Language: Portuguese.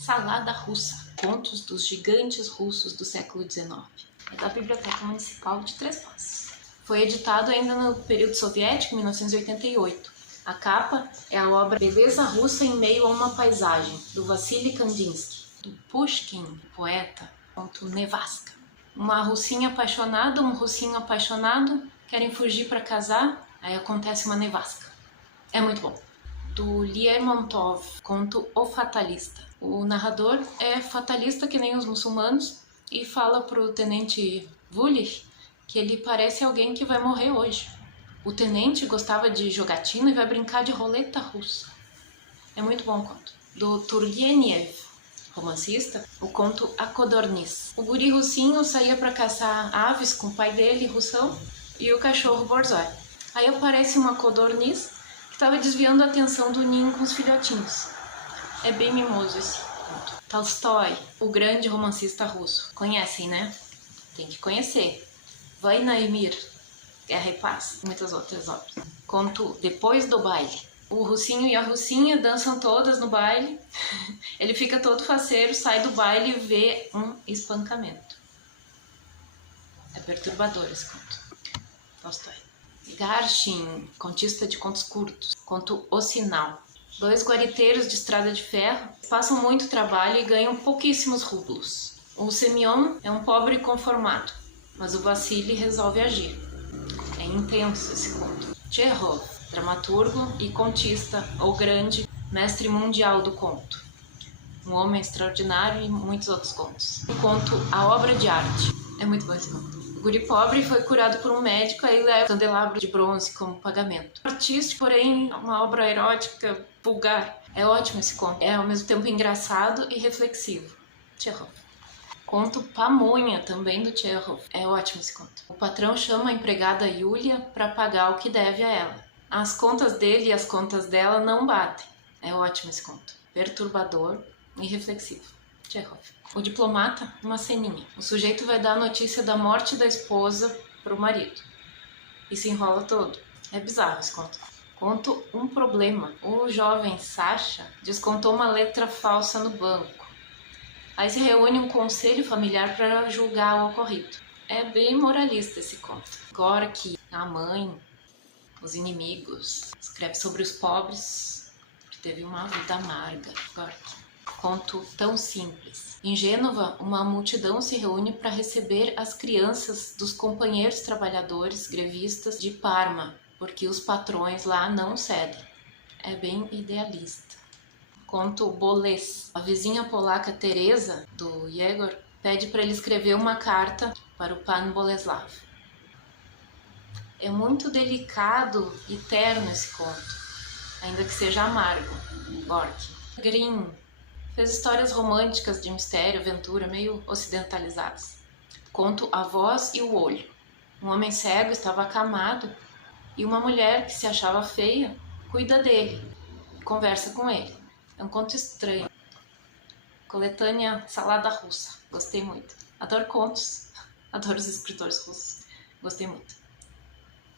Salada Russa, contos dos gigantes russos do século XIX. É da Biblioteca Municipal de Três Passos. Foi editado ainda no período soviético, em 1988. A capa é a obra Beleza Russa em Meio a uma Paisagem, do Vassily Kandinsky. Do Pushkin, poeta, conto Nevasca. Uma russinha apaixonada, um russinho apaixonado, querem fugir para casar, aí acontece uma nevasca. É muito bom. Do Lermontov, conto O Fatalista. O narrador é fatalista que nem os muçulmanos e fala pro tenente Vulich que ele parece alguém que vai morrer hoje. O tenente gostava de jogatina e vai brincar de roleta russa. É muito bom o conto. Do Turgenev, romancista, o conto A Codorniz. O guri russinho saía para caçar aves com o pai dele, russão, e o cachorro borzoi. Aí aparece uma codorniz que estava desviando a atenção do ninho com os filhotinhos. É bem mimoso esse conto. Tolstói, o grande romancista russo. Conhecem, né? Tem que conhecer. Vainaimir, Guerra e Paz, muitas outras obras. Conto Depois do Baile. O russinho e a russinha dançam todas no baile. Ele fica todo faceiro, sai do baile e vê um espancamento. É perturbador esse conto. Tolstói. Garshin, contista de contos curtos. Conto O Sinal. Dois guariteiros de estrada de ferro passam muito trabalho e ganham pouquíssimos rublos. O Semyon é um pobre conformado, mas o Vassily resolve agir. É intenso esse conto. Tchekhov, dramaturgo e contista, ou grande mestre mundial do conto. Um homem extraordinário e muitos outros contos. O conto A Obra de Arte. É muito bom esse conto. O guri pobre foi curado por um médico, aí leva um candelabro de bronze como pagamento. Artístico, porém, uma obra erótica, vulgar. É ótimo esse conto. É ao mesmo tempo engraçado e reflexivo. Tchekhov. Conto Pamonha, também do Tchekhov. É ótimo esse conto. O patrão chama a empregada Yulia para pagar o que deve a ela. As contas dele e as contas dela não batem. É ótimo esse conto. Perturbador e reflexivo. Tchekhov. O diplomata, uma ceninha. O sujeito vai dar a notícia da morte da esposa pro marido. E se enrola todo. É bizarro esse conto. Conto Um Problema. O jovem Sasha descontou uma letra falsa no banco. Aí se reúne um conselho familiar para julgar o ocorrido. É bem moralista esse conto. Gorky, a mãe, os inimigos. Escreve sobre os pobres que teve uma vida amarga. Gorky. Conto Tão Simples. Em Gênova, uma multidão se reúne para receber as crianças dos companheiros trabalhadores grevistas de Parma, porque os patrões lá não cedem. É bem idealista. Conto Bolês. A vizinha polaca Teresa, do Yegor, pede para ele escrever uma carta para o Pan Boleslav. É muito delicado e terno esse conto, ainda que seja amargo. Gorky. Grimm fez histórias românticas de mistério, aventura, meio ocidentalizadas. Conto A Voz e o Olho. Um homem cego estava acamado e uma mulher que se achava feia cuida dele, conversa com ele. É um conto estranho. Coletânea Salada Russa. Gostei muito. Adoro contos. Adoro os escritores russos. Gostei muito.